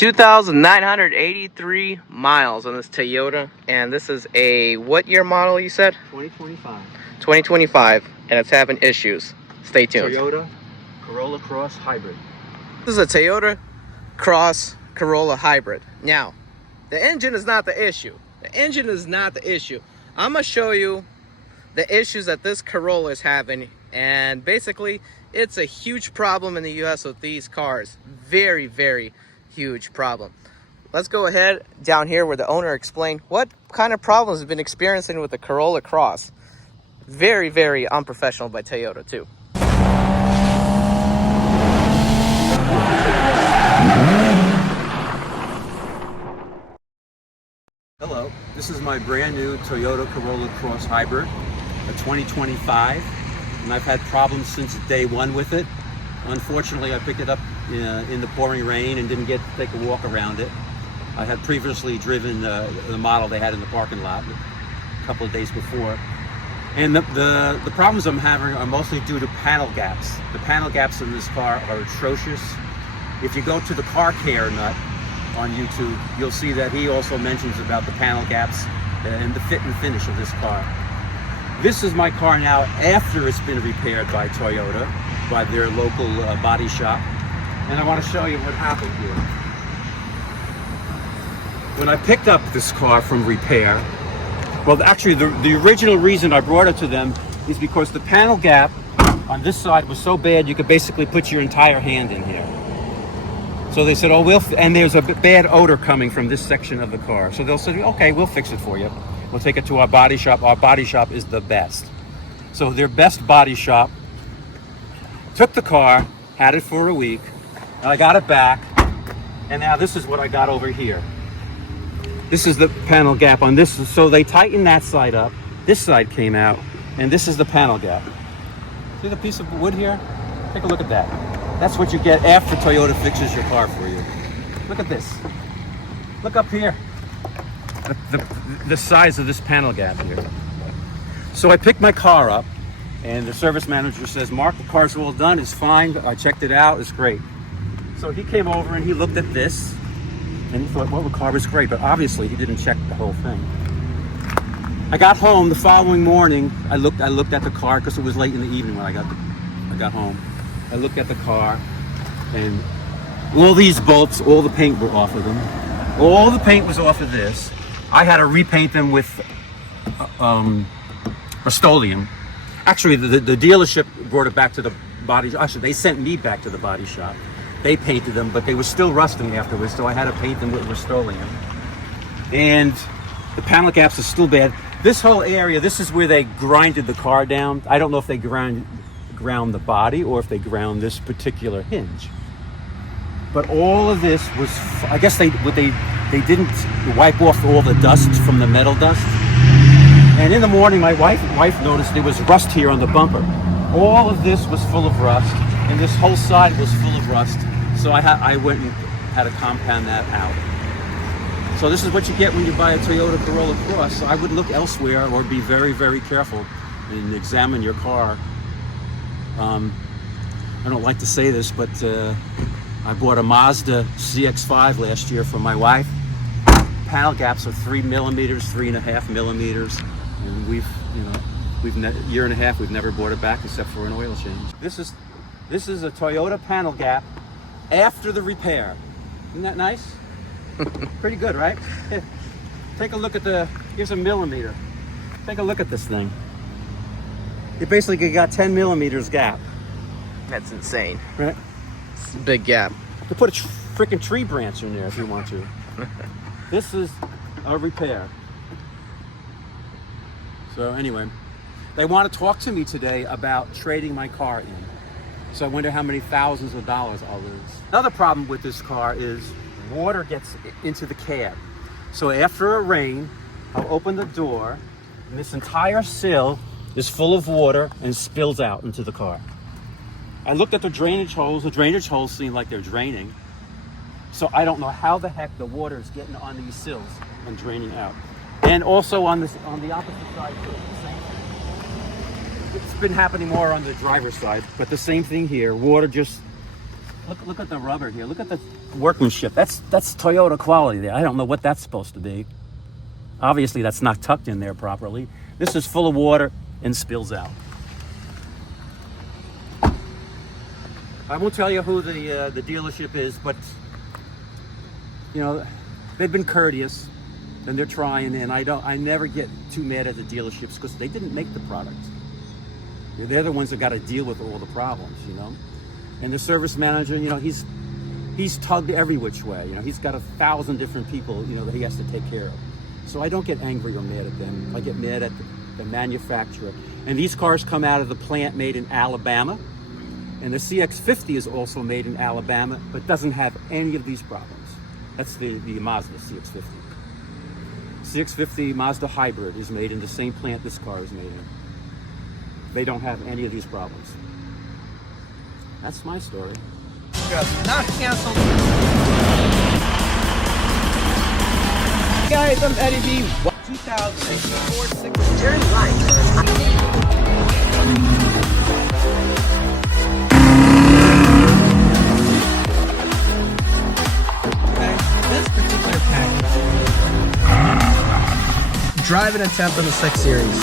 2,983 miles on this Toyota, and this is a what year model you said? 2025. 2025, and it's having issues. Stay tuned. Toyota Corolla Cross Hybrid. This is a Toyota Corolla Hybrid. Now, the engine is not the issue. The engine is not the issue. I'm gonna show you the issues that this Corolla is having, and basically it's a huge problem in the US with these cars. Very, very huge problem. Let's go ahead down here where the owner explained what kind of problems he's been experiencing with the Corolla Cross. Very, very unprofessional by Toyota too. Hello, this is my brand new Toyota Corolla Cross Hybrid, a 2025, and I've had problems since day one with it. Unfortunately, I picked it up in the pouring rain and didn't get to take a walk around it. I had previously driven the model they had in the parking lot a couple of days before. And the problems I'm having are mostly due to panel gaps. The panel gaps in this car are atrocious. If you go to the Car Care Nut on YouTube, you'll see that he also mentions about the panel gaps and the fit and finish of this car. This is my car now after it's been repaired by Toyota, by their local body shop. And I want to show you what happened here. When I picked up this car from repair, well, actually the original reason I brought it to them is because the panel gap on this side was so bad you could basically put your entire hand in here. So they said, oh, and there's a bad odor coming from this section of the car. So they'll say, okay, we'll fix it for you. We'll take it to our body shop. Our body shop is the best. So their best body shop took the car, had it for a week, and I got it back. And now this is what I got over here. This is the panel gap on this. So they tightened that side up. This side came out, and this is the panel gap. See the piece of wood here? Take a look at that. That's what you get after Toyota fixes your car for you. Look at this. Look up here. The size of this panel gap here. So I picked my car up, and the service manager says, Mark, the car's all done. It's fine. I checked it out. It's great. So he came over and he looked at this, and he thought, well, the car was great, but obviously he didn't check the whole thing. I got home the following morning. I looked at the car because it was late in the evening when I got home. I looked at the car, and all these bolts, all the paint were off of them. All the paint was off of this. I had to repaint them with Rust-Oleum. Actually, the dealership brought it back to the body. Actually, they sent me back to the body shop. They painted them, but they were still rusting afterwards, so I had to paint them with Rust-Oleum. And the panel gaps are still bad. This whole area, this is where they grinded the car down. I don't know if they ground the body or if they ground this particular hinge. But all of this was, I guess they didn't wipe off all the dust from the metal dust. And in the morning, my wife noticed there was rust here on the bumper. All of this was full of rust, and this whole side was full of rust. So I went and had to compound that out. So this is what you get when you buy a Toyota Corolla Cross. So I would look elsewhere or be very, very careful and examine your car. I don't like to say this, but I bought a Mazda CX-5 last year for my wife. Panel gaps are 3 millimeters, 3.5 millimeters, and we've year and a half we've never bought it back except for an oil change. This is a Toyota panel gap after the repair. Isn't that nice? Pretty good, right? Take a look at here's a millimeter. Take a look at this thing. It basically got 10 millimeters gap. That's insane. Right? It's a big gap. You could put a freaking tree branch in there if you want to. This is a repair. So anyway, they want to talk to me today about trading my car in. So I wonder how many thousands of dollars I'll lose. Another problem with this car is water gets into the cab. So after a rain, I'll open the door, and this entire sill is full of water and spills out into the car. I looked at the drainage holes. The drainage holes seem like they're draining. So I don't know how the heck the water is getting on these sills and draining out. And also on the opposite side too. It's been happening more on the driver's side, but the same thing here. Water just, look at the rubber here. Look at the workmanship. That's Toyota quality there. I don't know what that's supposed to be. Obviously, that's not tucked in there properly. This is full of water and spills out. I won't tell you who the dealership is, but you know, they've been courteous and they're trying. And I never get too mad at the dealerships because they didn't make the product. They're the ones that got to deal with all the problems, you know. And the service manager, you know, he's tugged every which way. You know, he's got 1,000 different people, you know, that he has to take care of. So I don't get angry or mad at them. I get mad at the manufacturer. And these cars come out of the plant made in Alabama. And the CX-50 is also made in Alabama, but doesn't have any of these problems. That's the Mazda CX-50. CX-50 Mazda Hybrid is made in the same plant this car is made in. They don't have any of these problems. That's my story. Not canceled. Guys, I'm Eddie B. 2064 6 Turn right This particular package, driving attempt on the 6 Series.